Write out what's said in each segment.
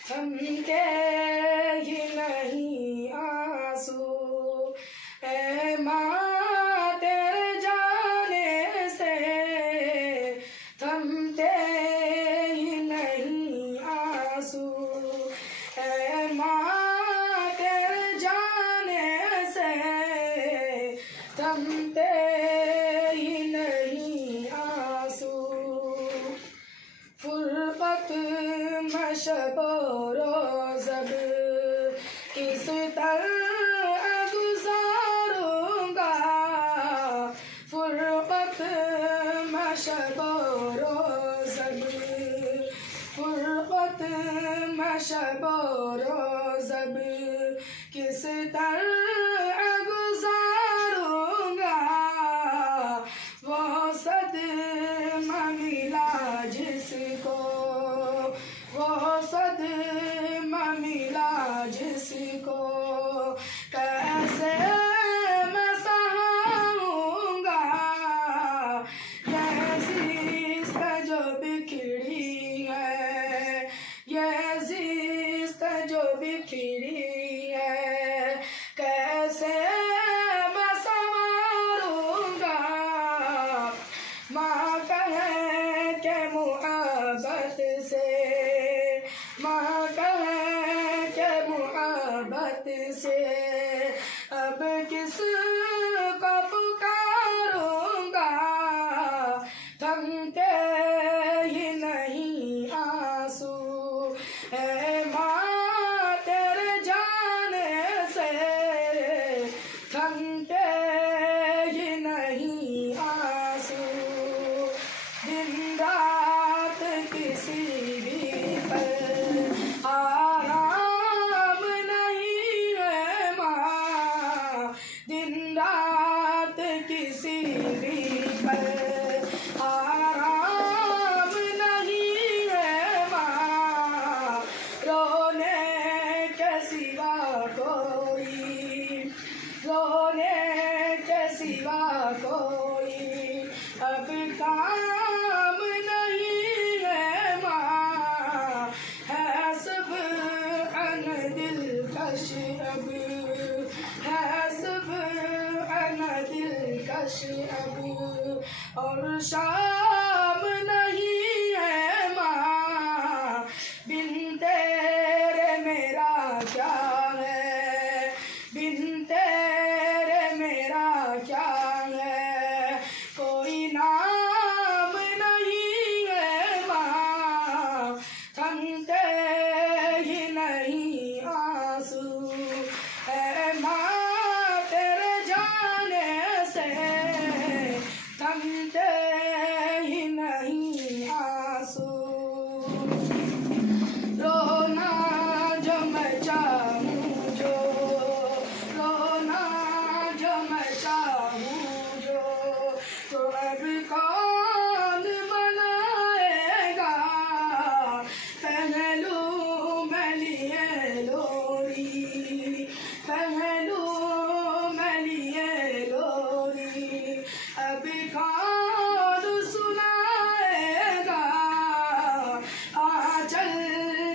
थमके ही नहीं आंसू ऐ माँ तेरे जाने से, थमके ही नहीं आंसू ऐ माँ तेरे जाने से, थमते ही नहीं आंसू। फुरकत मशबो रोज़ब किस तरह गुज़ारूँगा, फुरकत मशबो रोज़ब, फुरकत मशबो रोज़ब किस तरह गुज़ारूँगा। वो सदमा मिला जिसको, वो सदमा मिला जिसको, कैसे मैं सहारूँगा। ये ज़िस्त जो बिखरी है, ये ज़िस्त जो बिखरी है, कैसे मैं संवारूँगा। माँ कहे के मुहब्बत से, माँ कहे के मुहब्बत से, अब किस को पुकारूँगा। थमते ही नहीं आंसू ऐ माँ तेरे जाने से, थमते ही नहीं आंसू। दिन रात किसी भी पर आराम नहीं है माँ, दिन रात किसी भी पर आराम नहीं है माँ। रोने के सिवा कोई, रोने के सिवा कोई अब काम नहीं है माँ। है सब अन दिलकश अब, है सब अन दिलकश अब, और शाम नहीं है माँ। बिन तेरे मेरा क्या है, बिन तेरे मेरा क्या है, कोई नाम नहीं है माँ। थमते ही नहीं आंसू ऐ माँ तेरे जाने से, थमते ही नहीं आंसू। रोना जो मैं चाहूँ जो, रोना जो मैं चाहूँ जो, तो अब कौन बनाएगा। पहलू मैं लिए लोरी, पहलू मैं लिए लोरी, अब कौन सुनाएगा। आंचल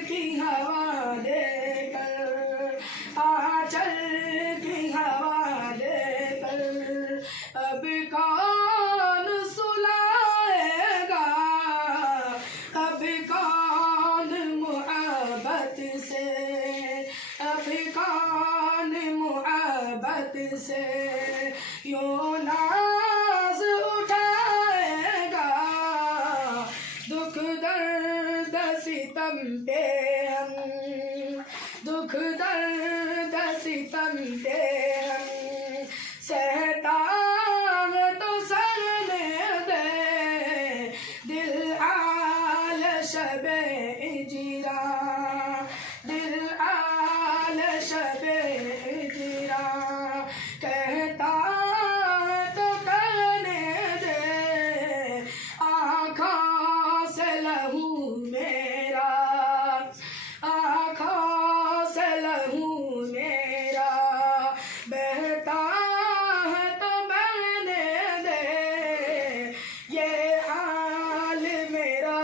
की हवा देकर, आंचल की हवा देकर, अब कौन सुलाएगा। अब कौन मुहब्बत से, अब कौन मुहब्बत से यूं नाज उठाएगा। दुख दर्द सितम पे हम, दुख दर्द सितम पे हम सहता है तो सहने दे। दिल आल शबे इजरा, दिल आल शबे इजरा, कहता है तो कहने दे। आँखों से लहू मेरा, आँखों से लहू मेरा बहता है तो बहने दे। ये हाल मेरा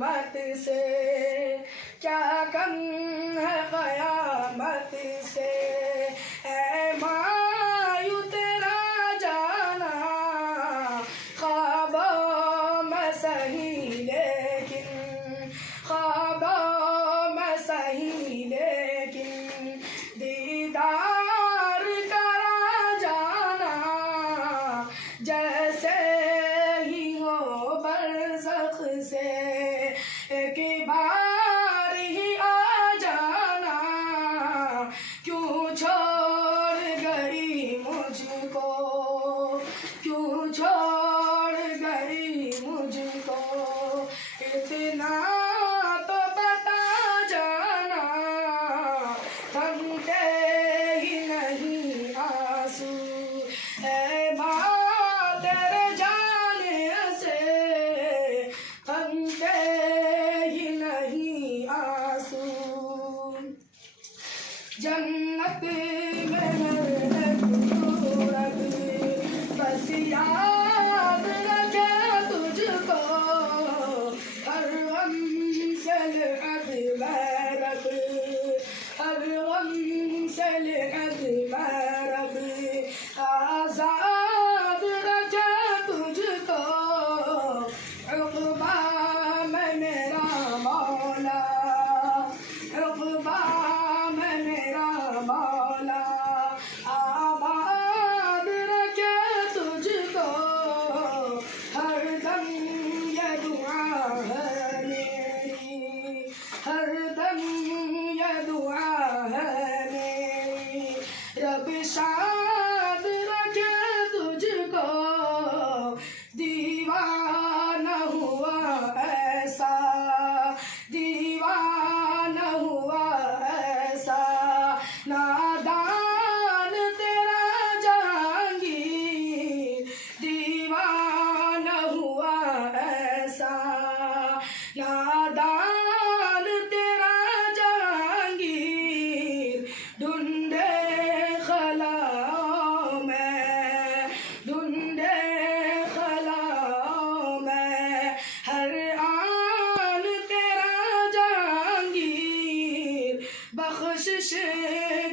कयामत से, क्या कम है कयामत से। ऐ मायूं तेरा जाना ख्वाबों में सही, लेकिन ख्वाबों में सही, लेकिन दीदार करा जाना जैसे ही हो बरज़ख से। एक बार ही आ जाना, क्यों छोड़ गई मुझको, क्यों छोड़ गई मुझको। इतना तो बता जाना, थमते ही नहीं आंसू। ऐ माँ तेरे जाने से थमते ही नहीं आंसू। जन्नत में एक सूरत बस याद रखे तुझको, हर गम से लेअद मैं रब, हर गम से लेअद मैं रब। आज़ाद रखे तुझको उक़बा में मेरा मौला, उक़बा में मेरा मौला। आबाद रखे तुझको हर दम, ये दुआ है मेरी, हर दम ये दुआ है मेरी। रब शाद रखे तुझको, दीवाना हुआ ऐसा, दीवाना हुआ ऐसा। नादान तेरा जहांगीर, दीवाना हुआ ऐसा। नादान तेरा जहांगीर, ढूंढे खलाओं में, ढूंढे खलाओं में। हर आन तेरा जहांगीर, बख्शिश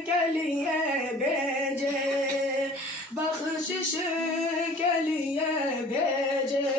के लिए भेजे, बख्शिश के लिए भेजे।